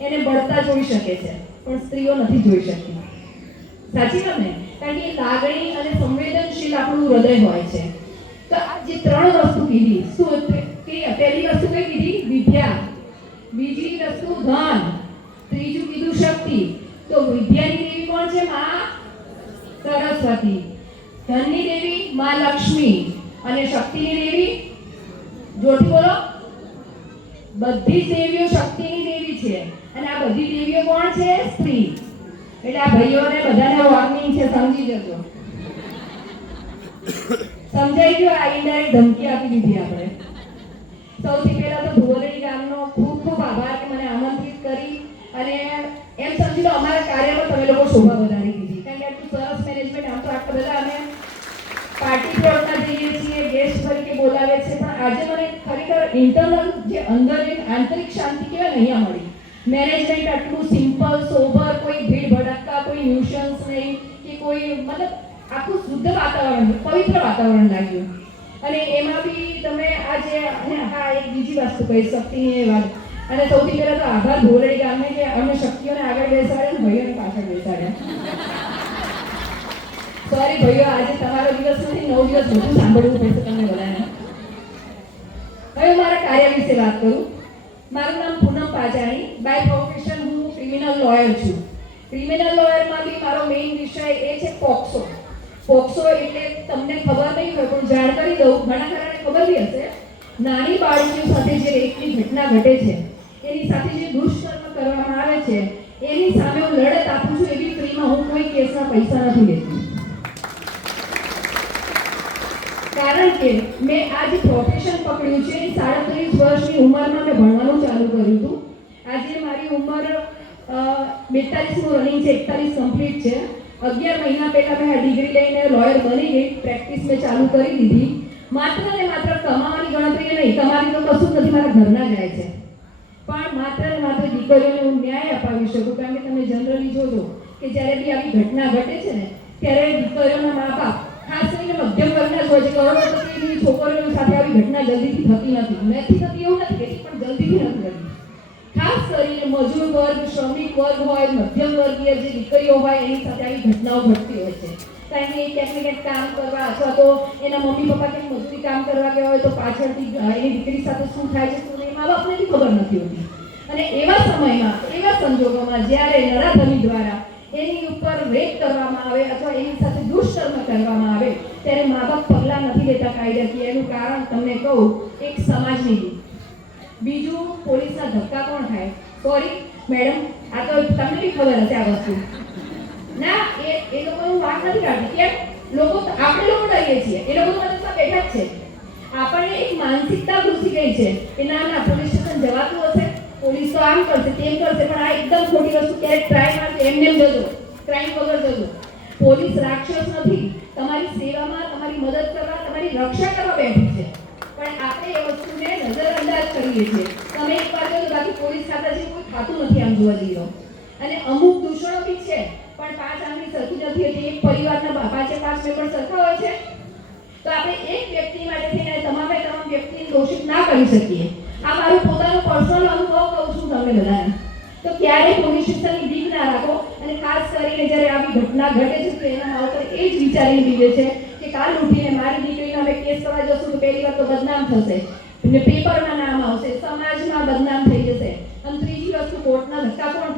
એને બળતા જોઈ શકે છે, પણ સ્ત્રીઓ નથી જોઈ શકતી. સાચી વાત ને? કારણ કે લાગણી અને સંવેદનશીલ આપણું હૃદય હોય છે. તો આ જે ત્રણ વસ્તુ કીધી, શું પહેલી વસ્તુ કઈ કીધી? વિદ્યા. બીજી વસ્તુ ધન. ત્રીજું કીધું શક્તિ. તો વિદ્યાની દેવી કોણ છે? માં સરસ્વતી. ધનની દેવી માં લક્ષ્મી. અને શક્તિની દેવી જોરથી બોલો. બધી જ દેવીઓ શક્તિની દેવી છે. અને આ બધી દેવીઓ કોણ છે? સ્ત્રી. એટલે આ ભાઈઓને બધાને વોર્નિંગ છે, સમજી જજો. સમજાઈ ગયો? આ ઇનડાયરેક્ટ ધમકી આપી દીધી આપણે. સૌથી પહેલા તો ભુવરેડી ગામનો ખૂબ ખૂબ આભાર કે મને આમંત્રિત કરી અને એમ સમજી લો અમારા કાર્યમાં તમે લોકો શોભા વધારી દીધી. કારણ કે આટલું સરસ મેનેજમેન્ટ, આમ તો આટલા બધા અમે પાર્ટી પ્લોટમાં જઈએ છીએ, ગેસ્ટ તરીકે બોલાવે છે, પણ આજે મને ખરેખર ઇન્ટરનલ જે અંદર એક આંતરિક શાંતિ કહેવાય અહીંયા મળી. મેનેજમેન્ટ આટલું સિમ્પલ, સોબર, કોઈ ભીડ ભડકતા, કોઈ ન્યુશન્સ નહીં કે કોઈ, મતલબ આખું શુદ્ધ વાતાવરણ, પવિત્ર વાતાવરણ લાગ્યું. અને એમાં બી તમે આજે હા એક બીજી વસ્તુ કહી, શક્તિની વાત. અને સૌથી પહેલા તો આભાર ભુવરેડી ગામને કે અમે શક્તિઓને આગળ બેસાડ્યા અને ભાઈઓને પાછળ બેસાડ્યા. સોરી ભાઈઓ, આજે તમારો દિવસ નથી, 9 દિવસ બધું સાંભળવું પડશે તમને બધાને. હવે મારા કાર્ય વિશે વાત કરું. મારું નામ પૂનમ પાજાણી. બાય પ્રોફેશન હું ક્રિમિનલ લોયર છું. ક્રિમિનલ લોયરમાં બી મારો મેઇન વિષય એ છે પોક્સો. પોક્સો એટલે તમને ખબર નહીં હોય પણ જાણ કરી દઉં, ઘણા ખરાને ખબર બી હશે. નાની બાળકીઓ સાથે જે રેપની ઘટના ઘટે છે, એની સાથે જે દુષ્કર્મ કરવામાં આવે છે, એની સામે હું લડત આપું છું. એવી ફ્રીમાં હું કોઈ કેસના પૈસા નથી લેતી. કારણ કે મેં આ જે પ્રોફેશન પકડ્યું છે, 37 વર્ષની ઉંમરમાં મેં ભણવાનું ચાલુ કર્યું હતું. આજે મારી ઉંમર 42નું રનિંગ છે, 41 કમ્પ્લીટ છે. 11 મહિના પહેલા મેં આ ડિગ્રી લઈને લોયર બની ગઈ. પ્રેક્ટિસ મેં ચાલુ કરી દીધી. માત્ર ને માત્ર કમાવાની ગણતરી નહીં, કમાવી તો કશું નથી, મારા ઘરના જાય છે, પણ માત્ર ને માત્ર દીકરીઓને હું ન્યાય અપાવી શકું. કારણ કે તમે જનરલી જોજો કે જ્યારે બી આવી ઘટના ઘટે છે ને, ત્યારે દીકરીઓના મા બાપ, ખાસ કરીને મધ્યમ વર્ગના જ હોય છે. કરોડપતિની છોકરીઓ સાથે આવી ઘટના જલ્દીથી થતી નથી. નથી થતી એવું નથી કહેતી, પણ જલ્દીથી નથી થતી. ખાસ કરીને મજૂર વર્ગ, શ્રમિક વર્ગ હોય, મધ્યમ વર્ગીય જે દીકરીઓ હોય, એની સાથે આવી ઘટનાઓ ઘટતી હોય છે. કારણ કે એ ક્યાંક ને ક્યાંક કામ કરવા અથવા તો એના મમ્મી પપ્પા કંઈક મજૂરી કામ કરવા ગયા હોય તો પાછળથી એની દીકરી સાથે શું થાય છે, શું નહીં, મા બાપને બી ખબર નથી હોતી. અને એવા સમયમાં, એવા સંજોગોમાં જ્યારે નરાધમી દ્વારા એની ઉપર રેપ કરવામાં આવે અથવા એની સાથે દુષ્કર્મ કરવામાં આવે, ત્યારે મા બાપ પગલાં નથી લેતા કાયદાકીય. એનું કારણ તમને કહું, એક સમાજની રીત. બીજું, પોલીસના ધક્કા કોણ ખાય? સોરી મેડમ, આ તો તમને બી ખબર હશે આ વસ્તુ. ના, એ લોકો હું વાત નથી કાઢતી. કેમ? લોકો, આપણે લોકો ડરીએ છીએ, એ લોકો તો બેઠા જ છે. આપણને એક માનસિકતા ઘૂસી ગઈ છે કે ના પોલીસ સ્ટેશન જવાતું હશે, પોલીસ તો આમ કરશે, તેમ કરશે. પણ આ એકદમ ખોટી વસ્તુ. ક્યારેક ટ્રાય મારશે, એમને એમ જજો, ક્રાઇમ વગર જજો. પોલીસ રાક્ષસ નથી. તમારી સેવામાં, તમારી મદદ કરવા, તમારી રક્ષા કરવા બેઠી છે. પણ આપણે એ વસ્તુને નજરઅંદાજ કરીએ છીએ. તમે એક વાર જોજો, બાકી પોલીસ ખાતા જે કોઈ ખાતું નથી આમ જોવા જઈએ. અને અમુક દૂષણો બી છે, પણ 5 આંગળી સરખી નથી હોતી. એક પરિવારના 5 મેમ્બર સરખા હોય છે. તો આપણે એક વ્યક્તિ માટે થઈને તમામ વ્યક્તિને દોષિત ના કરી શકીએ. આ મારું પોતાનું પર્સનલ અનુભવ કહું છું તમને બધાને. તો ક્યારેય પોલીસ સ્ટેશનની બીક ના રાખો. અને ખાસ કરીને જ્યારે આવી ઘટના ઘટે છે તો એના માવતર એ જ વિચારીને બીવે છે કે કાલ ઉઠીને મારી દીકરીનો અમે કેસ કરવા જશું તો પહેલી વાત તો બદનામ થશે, પેપરમાં નામ આવશે, સમાજમાં બદનામ થઈ જશે. અને ત્રીજી વસ્તુ, કોર્ટના ધક્કા કોણ